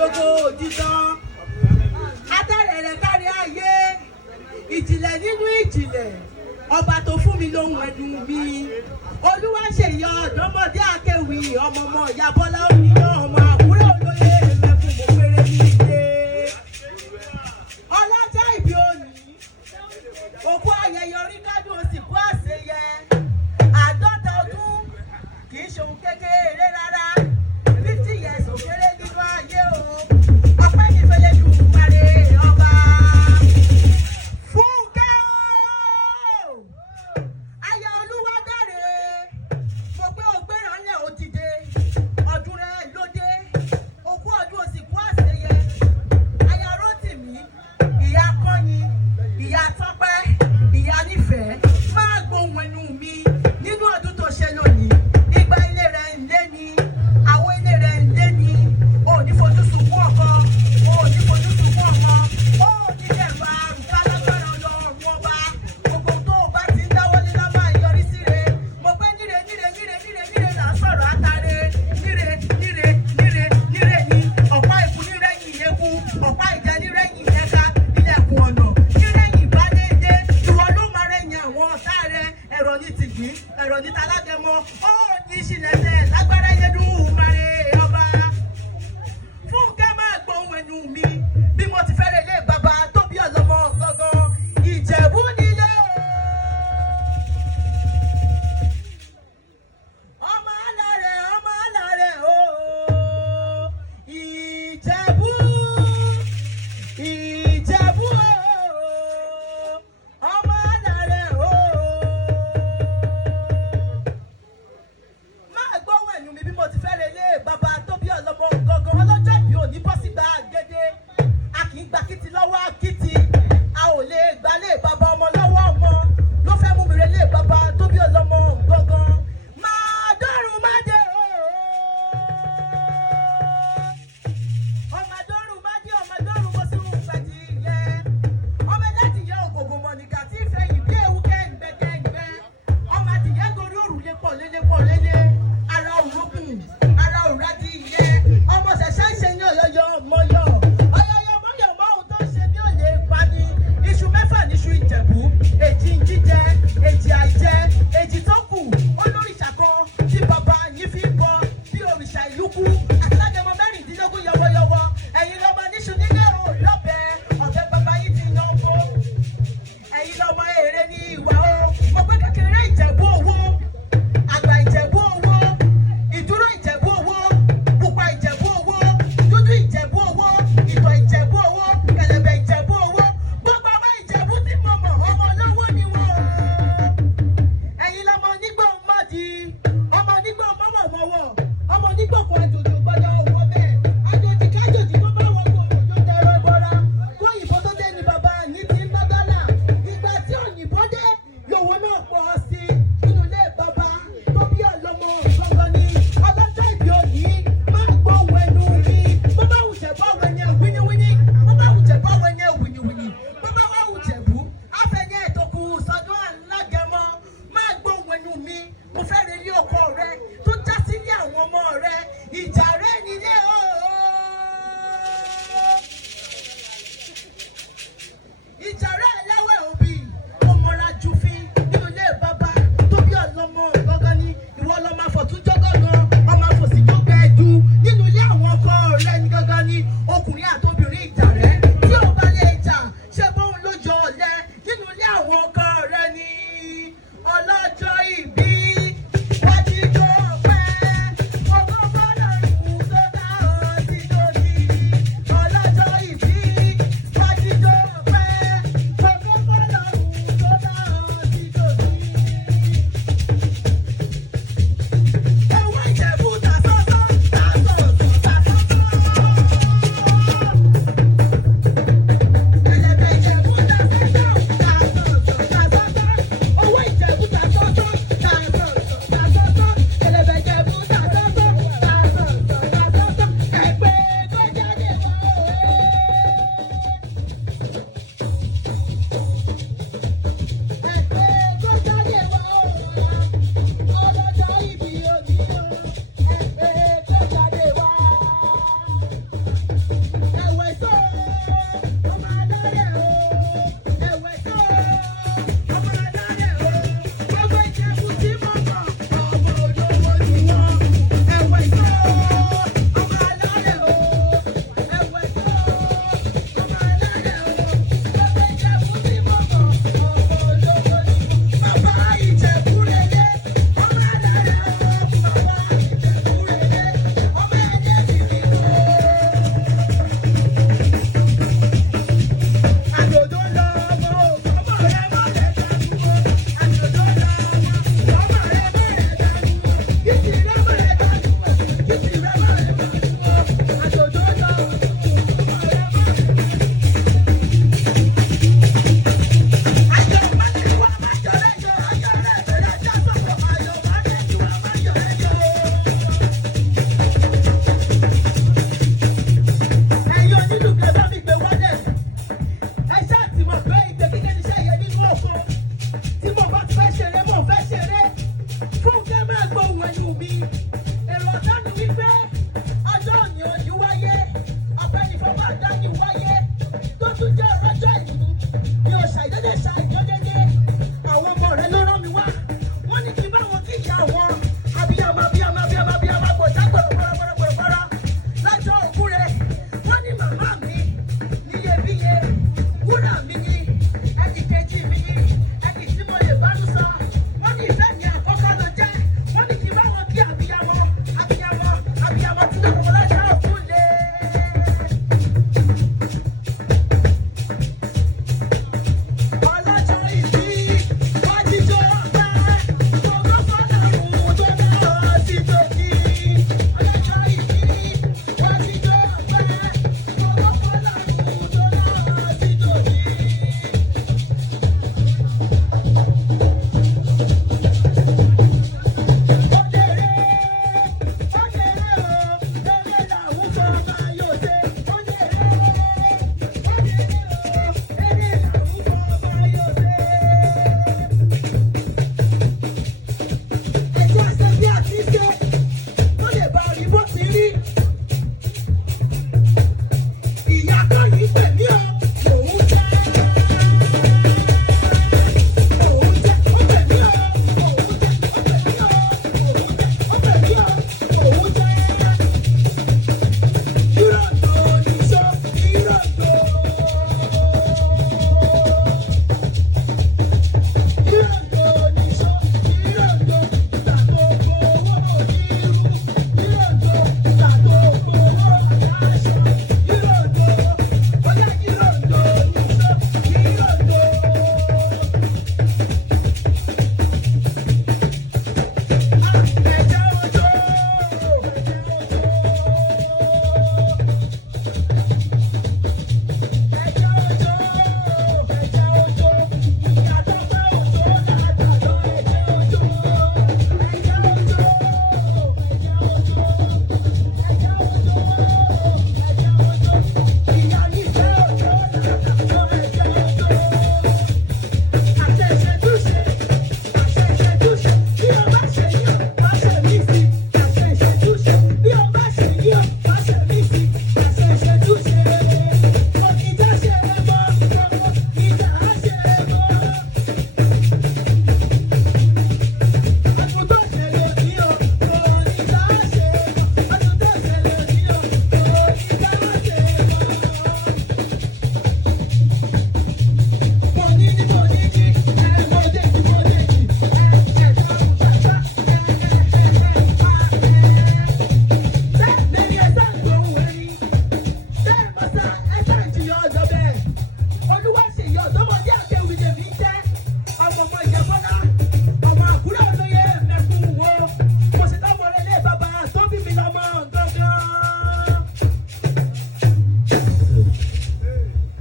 ológo dídán atẹ́rẹ̀rẹ̀ kárí ayé ìjìnlẹ̀ nínú ìjìnlẹ̀ ọba tó fún mi lóhùn ẹnu mi olúwa ṣèyí ọ̀dọ́mọdé akéwì ọmọ ìyá bọ́lá oníyàn ọmọ àkúrẹ́ olóyè mẹ́kún mo péré ní ilé ọlọ́jọ́ ìbí òní òkú ayẹyẹ orí kádùn òsìnkú àṣeyẹ 50 ọdún kì í ṣe ohun kékeré rárá 50 years ò kéré nínú ayé o ọpẹ́ ní fẹlẹ́dùn parí ọba Fúnkẹ́ o aya olúwa dáre mo pé o gbéra ńlẹ̀ ó dìde ọdún rẹ lóde òkú ọdún òsìnkú àṣeyẹ aya Rótìmí ìyá Kọ́yin ìyá Tọ́pẹ́ ìyá Nífẹ̀ẹ́ máa gbóhùn ẹnu mi nínú ọdún tó ṣe lónìí ìgbà ilé rẹ̀ ń lé ní àwọn ilé rẹ̀ ń lé ní ò ní fojú sunkún ọkọ ò ní fojú sunkún ọmọ ò ní dẹ̀rù àrùn kálágbára ọlọ́run ọba gbogbo tó o bá ti ń dáwọ́ ní lọ́mọ àyọrí síre mo pé níre là ń sọ̀rọ̀ àtàrẹ níre ni ọ̀pá ìkú nírẹ̀yìn eku ọ̀pá ìjà nírẹ̀yìn ẹ̀ka ilẹ̀kùn ọ̀nà nírẹ̀yìn ìbálẹ̀dẹ ìwọ ló máa rẹ̀yìn àwọn ọ̀tá rẹ ẹ̀rọ ní tìgbí ẹ̀rọ ní talágẹmọ ó ní ìṣìlẹ̀lẹ̀ lágbára yẹdùn mare ọba Fúnkẹ́ máa gbóhùn ẹnu mi bí mo ti fẹ́rẹ̀ lé bàbá tó bí ọlọ́mọ gangan Ìjẹ̀bú nílé o ọmọ alárẹ̀ o Ìjẹ̀bú o ọmọ alárẹ̀ o máa gbóhùn ẹnu mi bí mo ti fẹ́rẹ̀ lé bàbá tó bí ọlọ́mọ gangan ọlọ́jọ́ ìbí òní bọ́ sí gbàgede a kì í gba kìtì lọ́wọ́ akitì a ò lè gbà lé bàbá ọmọ lọ́wọ́ ọmọ ló fẹ́ mú mi rẹ̀ lé bàbá tó bí ọlọ́mọ gangan máa dọ́rùn má dé o ọmọ dọ́rùn má dé ọmọ dọ́rùn mo sì ń gbàdí yẹ ọmọ láti yẹ ògògò mọ̀nìkà tí ìfẹ́ yìí bí ewu kẹ́ǹgbẹ́ ọmọ àtìyẹ́ gorí òrùlé pọ̀ lélẹ̀ ara òrókùn ara òrádì yẹ ọmọ ṣẹ̀ṣẹ̀ ń ṣe ní ọ̀yọ́yọ́ mọ́yọ́ ọ̀yọ́yọ́ mọ́yọ́ mọ́hun tó ń ṣe bí òye pani iṣu mẹ́fà níṣu Ìjẹ̀bú èjì ń jíjẹ èjì àìjẹ èjì tó kù olóríṣà kan tí bàbá yìí fi ń bọ bí òrìṣà ìlú kú àtàgẹmọ 16 yọwọyọwọ ẹ̀yin lọ́mọ níṣu nílé o lọ́bẹ̀ ọ̀bẹ bàbá yìí ti yan owó ẹ̀yin lọ́mọ èrè ní ìwà o mo pé kékeré Ìjẹ̀bú owó àgbà Ìjẹ̀bú owó ìdúró Ìjẹ̀bú owó pupa Ìjẹ̀bú owó dúdú Ìjẹ̀bú owó ìtọ̀ Ìjẹ̀bú owó kẹ̀lẹ̀bẹ̀ Ìjẹ̀bú owó gbogbo ọmọ Ìjẹ̀bú tí mo mọ̀ ọmọ olówó ni wọ́n ẹ̀yin lọ́mọ onígbò mọ́dí ọmọ onígbò mọ́mọ̀mọ́wọ́ ọmọ onígbò kan àjòjò gbọ́dọ̀ gbogbo lọ́jà